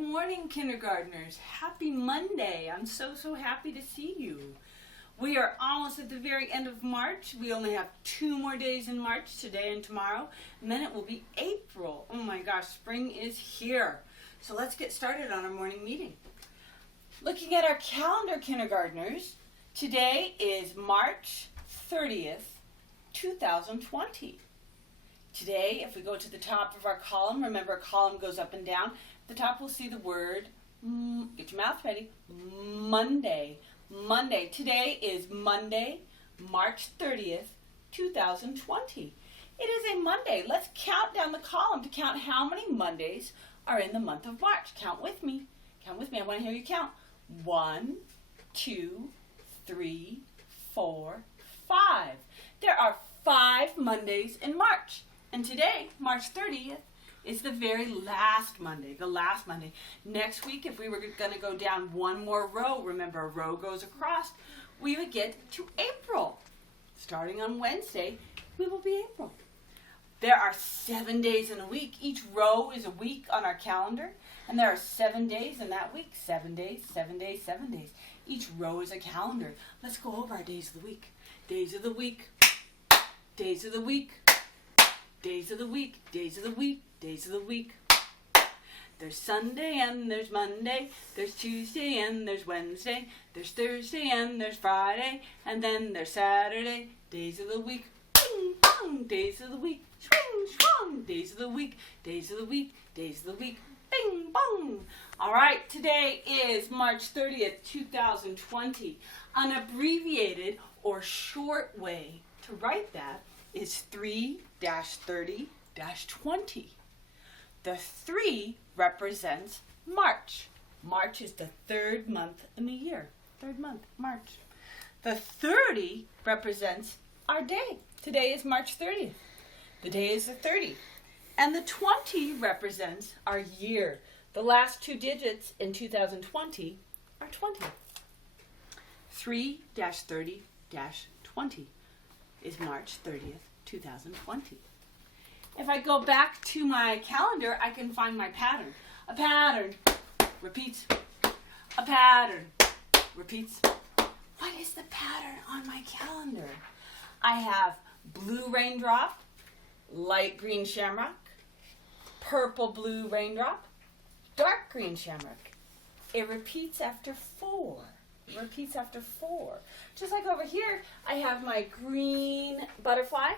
morning, kindergartners. Happy Monday. I'm so happy to see you. We are almost at the very end of March. We only have 2 more days in March, today and tomorrow, and then it will be April. Oh my gosh, spring is here. So let's get started on our morning meeting. Looking at our calendar, kindergartners, today is March 30th, 2020. Today, if we go to the top of our column, remember a column goes up and down, at the top we'll see the word, get your mouth ready, Monday. Monday. Today is Monday, March 30th, 2020. It is a Monday. Let's count down the column to count how many Mondays are in the month of March. Count with me. Count with me. I want to hear you count. 1, 2, 3, 4, 5. There are 5 Mondays in March. And today, March 30th, is the very last Monday, the last Monday. Next week, if we were going to go down one more row, remember a row goes across, we would get to April. Starting on Wednesday, we will be April. There are 7 days in a week. Each row is a week on our calendar, and there are 7 days in that week. 7 days, 7 days, 7 days. Each row is a calendar. Let's go over our days of the week. Days of the week. Days of the week. Days of the week. Days of the week. Days of the week. There's Sunday and there's Monday. There's Tuesday and there's Wednesday. There's Thursday and there's Friday. And then there's Saturday. Days of the week. Bing, bong. Days of the week. Swing, swung. Days of the week. Days of the week. Days of the week. Bing, bong. All right, today is March 30th, 2020. An abbreviated or short way to write that is 3-30-20. The 3 represents March. March is the 3rd month in the year. 3rd month, March. The 30 represents our day. Today is March 30th. The day is the 30. And the 20 represents our year. The last 2 digits in 2020 are 20. 3-30-20 is March 30th, 2020. If I go back to my calendar, I can find my pattern. A pattern repeats. A pattern repeats. What is the pattern on my calendar? I have blue raindrop, light green shamrock, purple blue raindrop, dark green shamrock. It repeats after 4. It repeats after 4. Just like over here, I have my green butterfly,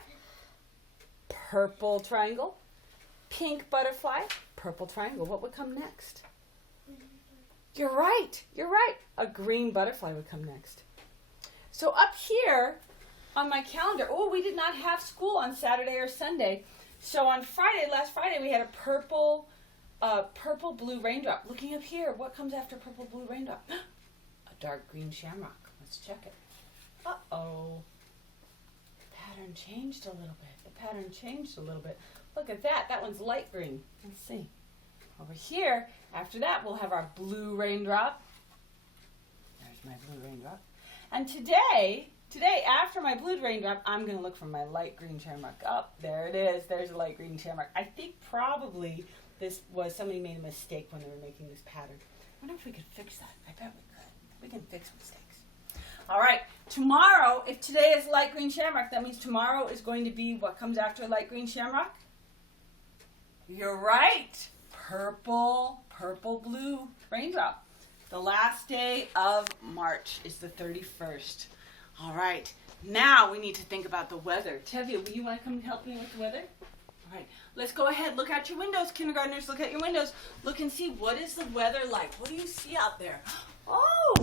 purple triangle, pink butterfly, purple triangle. What would come next? You're right. You're right. A green butterfly would come next. So up here on my calendar, we did not have school on Saturday or Sunday. So on Friday, last Friday, we had a purple blue raindrop. Looking up here, what comes after purple blue raindrop? A dark green shamrock. Let's check it. Uh-oh. The pattern changed a little bit. The pattern changed a little bit. Look at that. That one's light green. Let's see. Over here, after that, we'll have our blue raindrop. There's my blue raindrop. And today, after my blue raindrop, I'm going to look for my light green shamrock. Oh, there it is. There's a light green shamrock. I think probably somebody made a mistake when they were making this pattern. I wonder if we could fix that. I bet we could. We can fix mistakes. All right, tomorrow, if today is light green shamrock, that means tomorrow is going to be what comes after light green shamrock? You're right. Purple blue raindrop. The last day of March is the 31st. All right, now we need to think about the weather. Tevye, will you want to come help me with the weather? All right, let's go ahead. Look out your windows, kindergartners. Look out your windows. Look and see, what is the weather like? What do you see out there? Oh,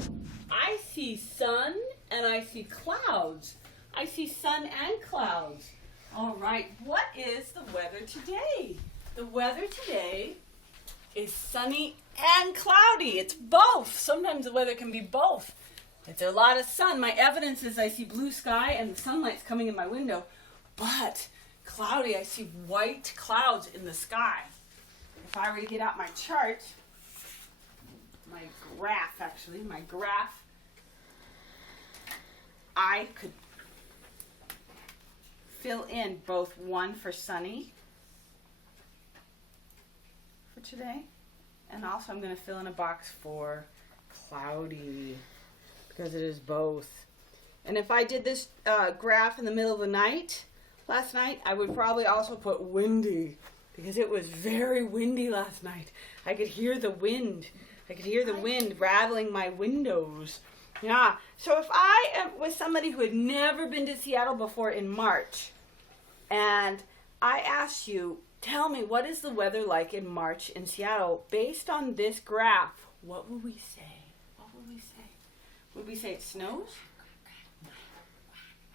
I see sun and I see clouds. I see sun and clouds. All right, what is the weather today? The weather today is sunny and cloudy. It's both. Sometimes the weather can be both. It's a lot of sun. My evidence is I see blue sky and the sunlight's coming in my window, but cloudy, I see white clouds in the sky. If I were to get out my chart, my graph, I could fill in both one for sunny for today And also I'm going to fill in a box for cloudy, because it is both. And if I did this graph in the middle of the night, last night, I would probably also put windy, because it was very windy last night. I could hear the wind. I could hear the wind rattling my windows. Yeah. So if I was somebody who had never been to Seattle before in March, and I asked you, tell me, what is the weather like in March in Seattle? Based on this graph, what would we say? What would we say? Would we say it snows?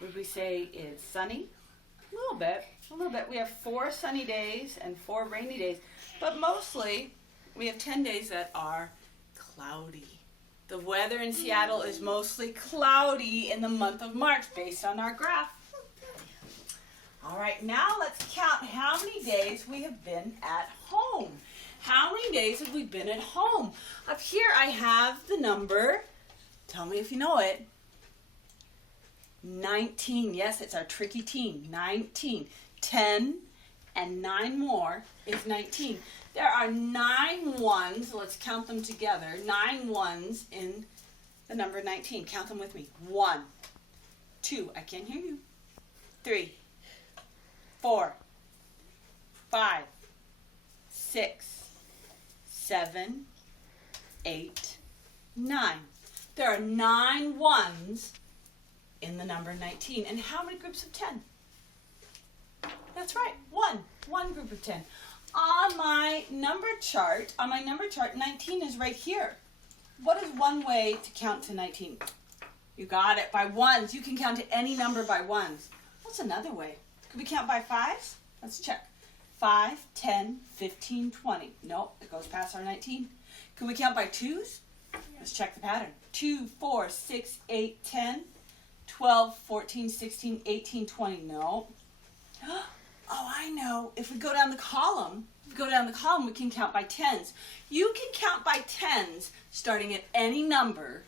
Would we say it's sunny? A little bit. A little bit. We have 4 sunny days and 4 rainy days. But mostly, we have 10 days that are cloudy. The weather in Seattle is mostly cloudy in the month of March based on our graph. All right, now let's count how many days we have been at home. How many days have we been at home? Up here I have the number, tell me if you know it, 19. Yes, it's our tricky teen, 19. 10 and 9 more is 19. There are 9 ones, let's count them together, 9 ones in the number 19. Count them with me. 1, 2, I can't hear you, 3, 4, 5, 6, 7, 8, 9. There are 9 ones in the number 19. And how many groups of 10? That's right, 1. 1 group of 10. On my number chart, 19 is right here. What is one way to count to 19? You got it, by ones. You can count to any number by ones. What's another way? Could we count by 5s? Let's check. 5, 10, 15, 20. Nope, it goes past our 19. Can we count by 2s? Let's check the pattern. 2, 4, 6, 8, 10, 12, 14, 16, 18, 20. No. Oh, I know. If we go down the column, we can count by 10s. You can count by 10s starting at any number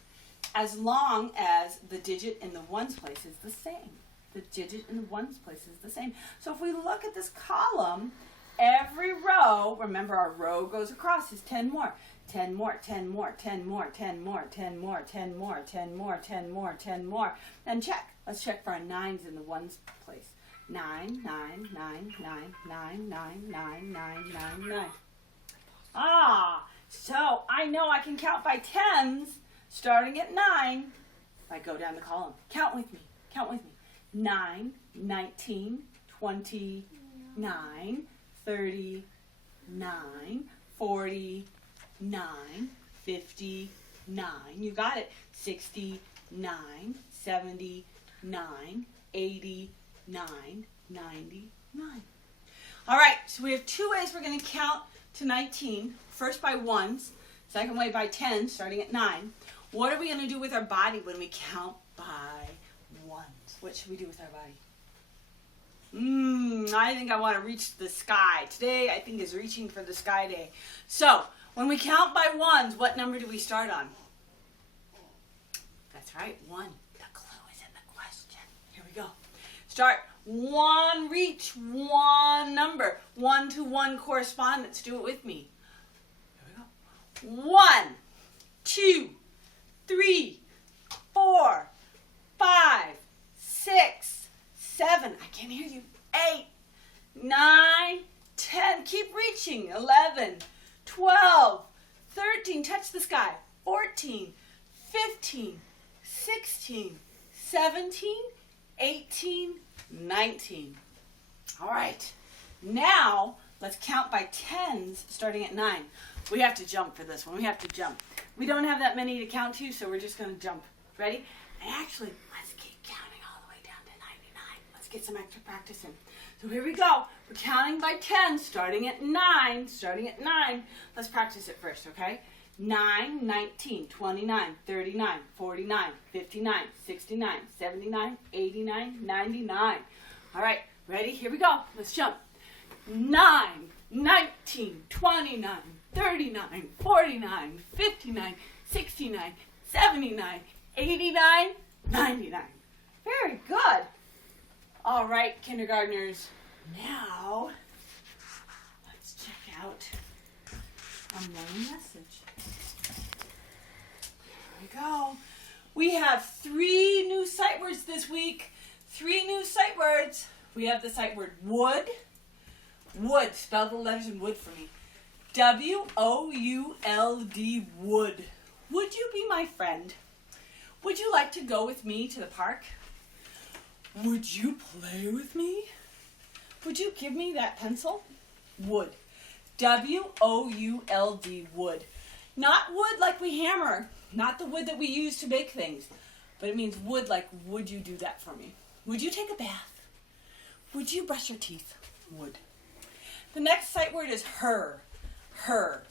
as long as the digit in the ones place is the same. The digit in the ones place is the same. So if we look at this column, every row, remember our row goes across, is 10 more. 10 more, 10 more, 10 more, 10 more, 10 more, 10 more, 10 more, 10 more, 10 more. And check. Let's check for our 9s in the ones place. 9, 9, 9, 9, 9, 9, 9, 9, 9, 9. Ah, so I know I can count by 10s starting at 9 if I go down the column. Count with me. Count with me. 9, 19, 29, 39, 49, 59. You got it. 69, 79, 89, 99. All right, so we have 2 ways we're going to count to 19. First by 1s, second way by 10, starting at 9. What are we going to do with our body when we count by 1s? What should we do with our body? I think I want to reach the sky. Today, I think is reaching for the sky day. So, when we count by 1s, what number do we start on? That's right, 1. The clue is in the question. Here we go. Start 1, reach 1 number. 1 to 1 correspondence. Do it with me. Here we go. 1, 2, 3, 4, 5, 6, 7. I can't hear you. 8, 9, 10. Keep reaching. 11, 12, 13. Touch the sky. 14, 15, 16, 17, 18, 19. All right. Now, let's count by 10s starting at 9. We have to jump for this one. We have to jump. We don't have that many to count to, so we're just going to jump. Ready? And actually, let's keep counting all the way down to 99. Let's get some extra practice in. So here we go. We're counting by 10, starting at 9. Starting at 9. Let's practice it first, okay? 9, 19, 29, 39, 49, 59, 69, 79, 89, 99. All right, ready? Here we go. Let's jump. 9, 19, 29, 39, 49, 59, 69, 79, 89, 99. Very good. All right, kindergartners. Now, let's check out A morning message. There we go. We have 3 new sight words this week. 3 new sight words. We have the sight word wood. Wood. Spell the letters in wood for me. W-O-U-L-D, wood. Would you be my friend? Would you like to go with me to the park? Would you play with me? Would you give me that pencil? Wood. W-O-U-L-D, wood. Not wood like we hammer. Not the wood that we use to bake things. But it means wood like, would you do that for me? Would you take a bath? Would you brush your teeth? Would. The next sight word is her. Her.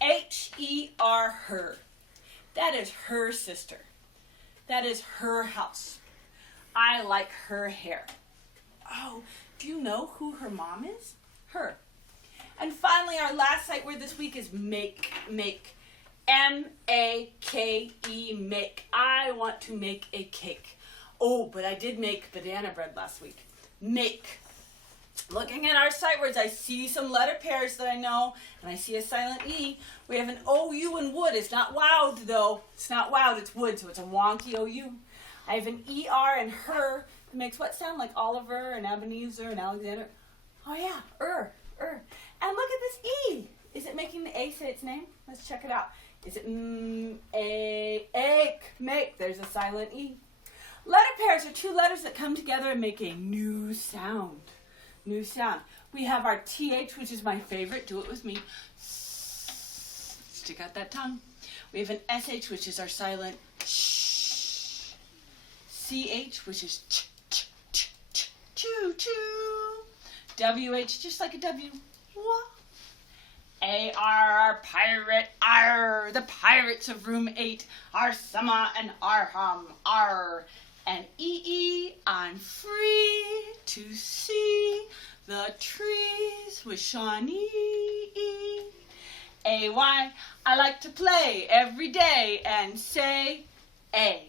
H-E-R, her. That is her sister. That is her house. I like her hair. Oh, do you know who her mom is? Her. And finally, our last sight word this week is make. Make. M-A-K-E, make. I want to make a cake. Oh, but I did make banana bread last week. Make. Looking at our sight words, I see some letter pairs that I know, and I see a silent E. We have an O-U in wood. It's not wowed, though. It's not wowed, it's wood, so it's a wonky O-U. I have an E-R in her that makes what sound? Like Oliver and Ebenezer and Alexander? Oh, yeah, And look at this E. Is it making the A say its name? Let's check it out. Is it ache, make? There's a silent E. Letter pairs are 2 letters that come together and make a new sound. New sound. We have our TH, which is my favorite. Do it with me. Stick out that tongue. We have an SH, which is our silent sh. CH, which is ch, ch, ch, ch, choo, choo. WH, just like a W. Wah. AR, pirate, R, the pirates of room 8, Arsama and Arham, R. And EE, I'm free to see the trees with Shawnee. AY, I like to play every day and say A.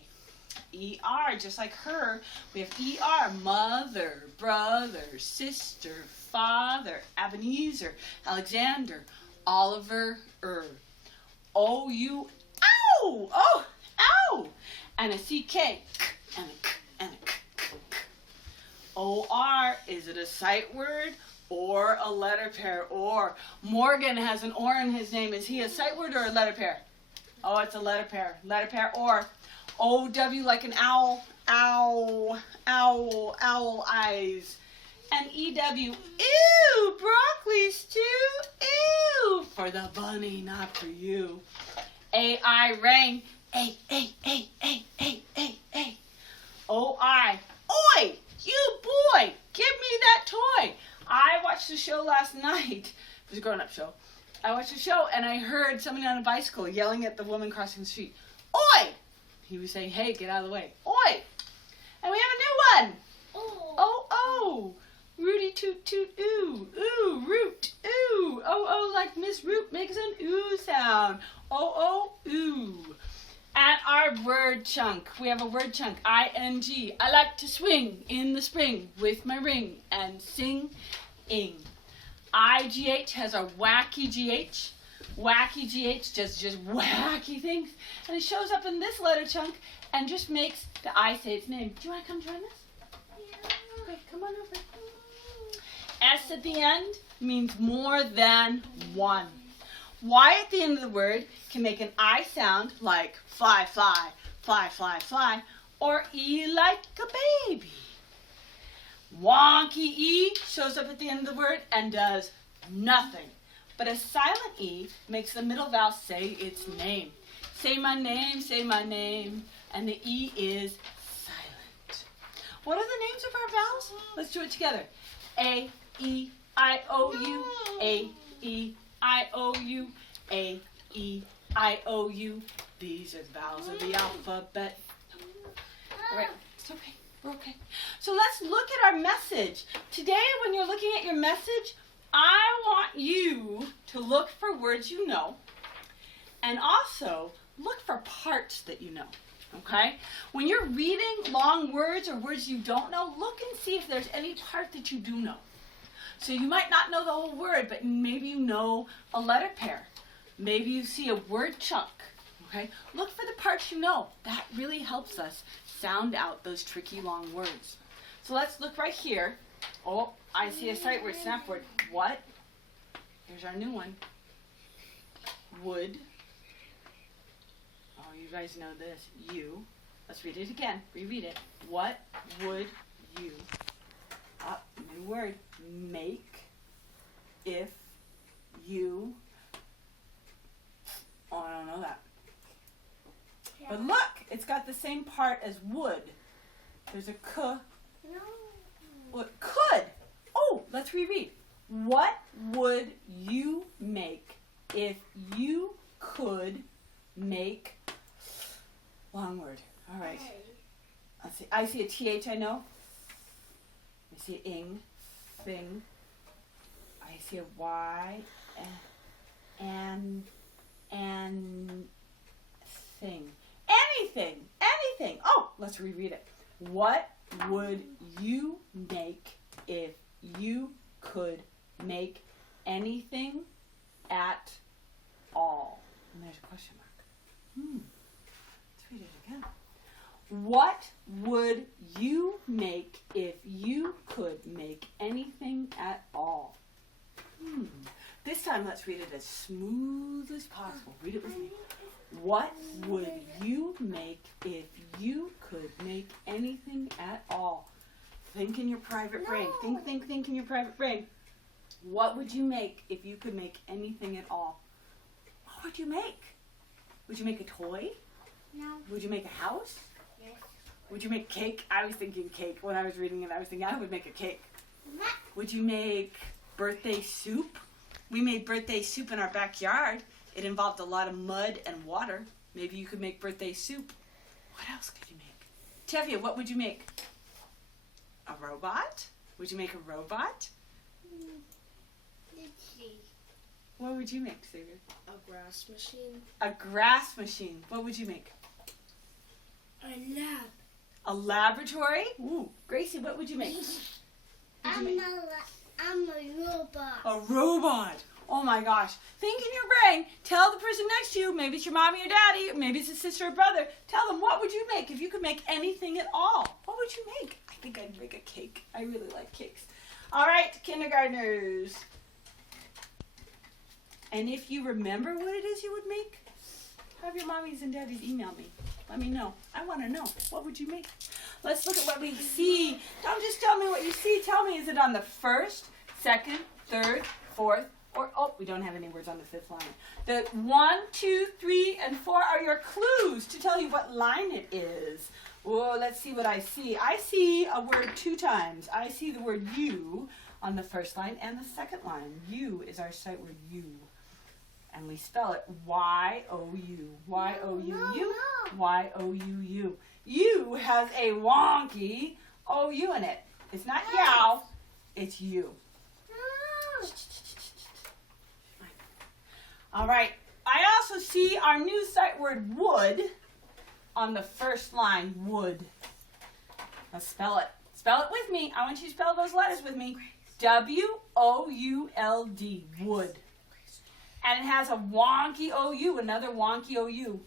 ER, just like her, we have ER, mother, brother, sister, father, Ebenezer, Alexander, Oliver, O-U, ow, oh, ow, and a CK, and a K, and a K, K, K. O-R, is it a sight word or a letter pair? Or Morgan has an or in his name. Is he a sight word or a letter pair? Oh, it's a letter pair. Letter pair or. O-W like an owl. Owl, owl, owl eyes. And E-W, ew, broccoli stew, ew, for the bunny, not for you. A-I, rain, A. O-I, oi, you boy, give me that toy. I watched a show last night. It was a grown-up show. I watched a show and I heard somebody on a bicycle yelling at the woman crossing the street. Oi! He was saying, hey, get out of the way. Oi! And we have a new one. Oh. Rudy toot toot ooh. Ooh, root. Ooh. Oh, like Miss Root makes an ooh sound. Oh, ooh. At our word chunk, we have a word chunk, I-N-G. I like to swing in the spring with my ring and sing-ing. I-G-H has a wacky G-H. Wacky G-H does just wacky things. And it shows up in this letter chunk and just makes the I say its name. Do you want to come join us? Yeah. Okay, come on over. S at the end means more than one. Y at the end of the word can make an I sound like fly, fly, fly, fly, fly, or E like a baby. Wonky E shows up at the end of the word and does nothing. But a silent E makes the middle vowel say its name. Say my name, and the E is silent. What are the names of our vowels? Let's do it together. A, E, I, O, U, A, E, I-O-U, A-E, I-O-U. These are the vowels of the alphabet. All right, it's okay. We're okay. So let's look at our message. Today, when you're looking at your message, I want you to look for words you know and also look for parts that you know. Okay? When you're reading long words or words you don't know, look and see if there's any part that you do know. So you might not know the whole word, but maybe you know a letter pair. Maybe you see a word chunk. Okay? Look for the parts you know. That really helps us sound out those tricky long words. So let's look right here. Oh, I see a sight word, snap word. What? Here's our new one. Would. Oh, you guys know this. You. Let's read it again. Reread it. What would you, new word, make if you, oh, I don't know that. Yeah. But look, it's got the same part as would. There's a k. No. What could? Oh, let's reread. What would you make if you could make, long word. All right. Let's see. I see a TH, I know. I see an ing, thing. I see a Y, and thing. Anything. Oh, let's reread it. What would you make if you could make anything at all? And there's a question mark. Let's read it again. What would you make if you could make anything at all? This time, let's read it as smooth as possible. Read it with me. What would you make if you could make anything at all? Think in your private brain. Think in your private brain. What would you make if you could make anything at all? What would you make? Would you make a toy? No. Would you make a house? Yes. Would you make cake? I was thinking cake. When I was reading it, I was thinking I would make a cake. No. Would you make birthday soup? We made birthday soup in our backyard. It involved a lot of mud and water. Maybe you could make birthday soup. What else could you make? Tevye, what would you make? A robot? Would you make a robot? Let's see. What would you make, Xavier? A grass machine. A grass machine. What would you make? A lab. A laboratory? Ooh. Gracie, what would you make? I'm a robot. A robot. Oh my gosh. Think in your brain. Tell the person next to you, maybe it's your mommy or daddy, maybe it's a sister or brother. Tell them, what would you make if you could make anything at all? What would you make? I think I'd make a cake. I really like cakes. All right, kindergartners. And if you remember what it is you would make, have your mommies and daddies email me. Let me know. I want to know. What would you make? Let's look at what we see. Don't just tell me what you see. Tell me, is it on the first, second, third, fourth, or, oh, we don't have any words on the fifth line. The 1, 2, 3, and 4 are your clues to tell you what line it is. Whoa, let's see what I see. I see a word 2 times. I see the word you on the first line and the second line. You is our sight word you. And we spell it Y-O-U. Y-O-U-U. Y-O-U-U. You has a wonky O-U in it. It's not yow, it's you. All right. I also see our new sight word would on the first line, would. Let's spell it. Spell it with me. I want you to spell those letters with me. W-O-U-L-D, would. And it has a wonky O-U, another wonky O-U.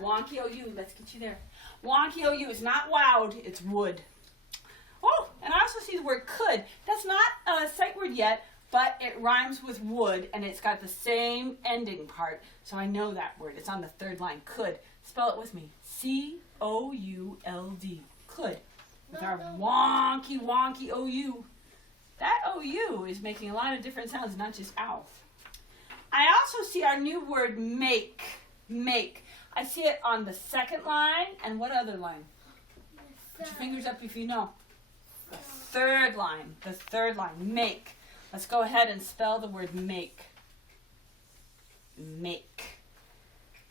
Wonky O-U, let's get you there. Wonky O-U is not wowed, it's would. Oh, and I also see the word could. That's not a sight word yet, but it rhymes with would, and it's got the same ending part, so I know that word. It's on the third line, could. Spell it with me. C-O-U-L-D, could. With our wonky O-U. That O-U is making a lot of different sounds, not just ow. I also see our new word make. Make. I see it on the second line, and what other line? Put your fingers up if you know. The third line. The third line. Make. Let's go ahead and spell the word make. Make.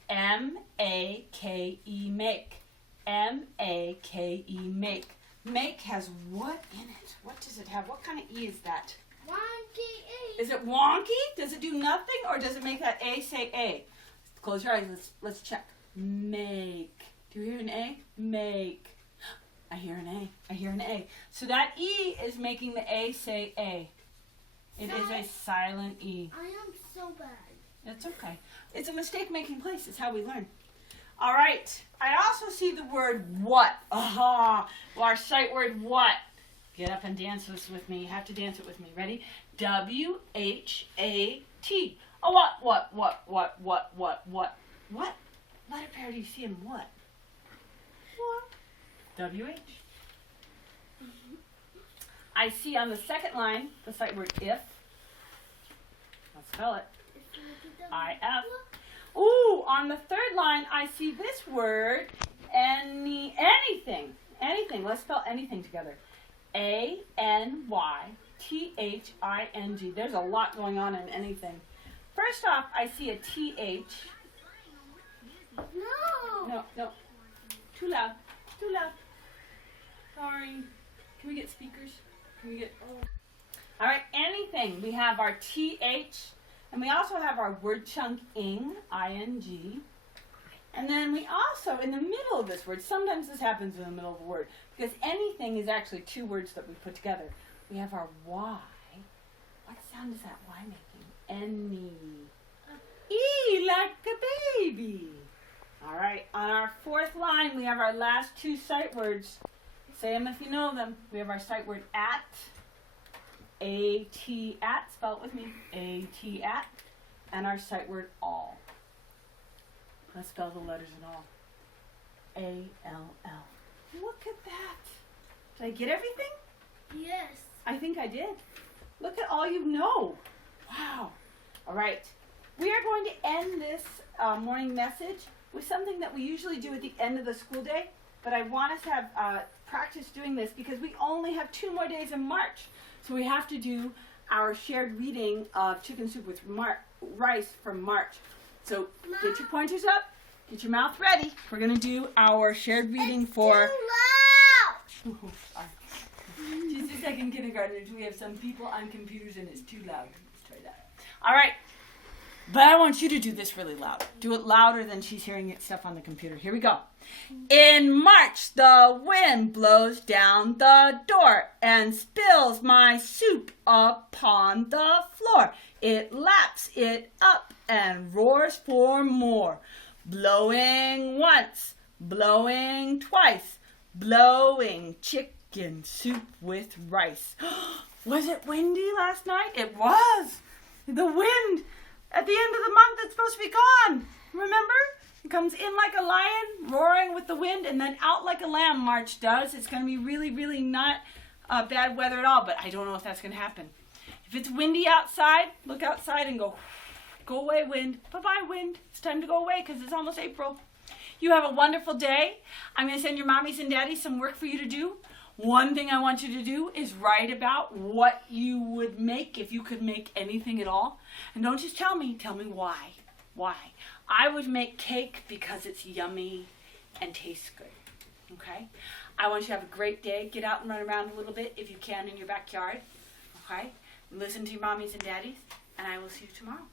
M-A-K-E, make. M-A-K-E, make. Make has what in it? What does it have? What kind of E is that? Wonky. Is it wonky? Does it do nothing, or does it make that A say A? Close your eyes. Let's check. Make. Do you hear an A? Make. I hear an A. I hear an A. So that E is making the A say A. It is a silent E. I am so so bad. It's okay. It's a mistake-making place. It's how we learn. All right. I also see the word what. Aha. Well, our sight word what. Get up and dance this with me. You have to dance it with me. Ready? W-H-A-T. Oh, what? What letter pair do you see in what? What? W-H. I see on the second line the sight word if. Let's spell it. I-F. Ooh, on the third line, I see this word, anything. Anything. Let's spell anything together. A-N-Y-T-H-I-N-G. There's a lot going on in anything. First off, I see a T-H. No. No. Too loud. Sorry. Can we get speakers? All right, anything. We have our T-H. And we also have our word chunk ing, I-N-G. And then we also, in the middle of this word, sometimes this happens in the middle of a word, because anything is actually two words that we put together. We have our Y. What sound is that Y making? Any. E, like a baby. All right, on our fourth line, we have our last two sight words. Say them if you know them. We have our sight word at. A-T at, spell it with me, A-T at, and our sight word all. Let's spell the letters in all. A-L-L. Look at that. Did I get everything? Yes. I think I did. Look at all you know. Wow. All right. We are going to end this morning message with something that we usually do at the end of the school day, but I want us to have practice doing this because we only have 2 more days in March. So we have to do our shared reading of Chicken Soup with Rice from March. So get your pointers up, get your mouth ready. We're going to do our shared reading for... Too loud. Sorry. Just a second, kindergartners. We have some people on computers and it's too loud. Let's try that. All right. But I want you to do this really loud. Do it louder than she's hearing it stuff on the computer. Here we go. In March, the wind blows down the door and spills my soup upon the floor. It laps it up and roars for more. Blowing once, blowing twice, blowing chicken soup with rice. Was it windy last night? It was. The wind at the end of the month, it's supposed to be gone. Remember? It comes in like a lion, roaring with the wind, and then out like a lamb, March does. It's going to be really, really not bad weather at all, but I don't know if that's going to happen. If it's windy outside, look outside and go away, wind. Bye-bye, wind. It's time to go away because it's almost April. You have a wonderful day. I'm going to send your mommies and daddies some work for you to do. One thing I want you to do is write about what you would make if you could make anything at all. And don't just tell me why. Why? I would make cake because it's yummy and tastes good. Okay? I want you to have a great day. Get out and run around a little bit if you can in your backyard. Okay? Listen to your mommies and daddies. And I will see you tomorrow.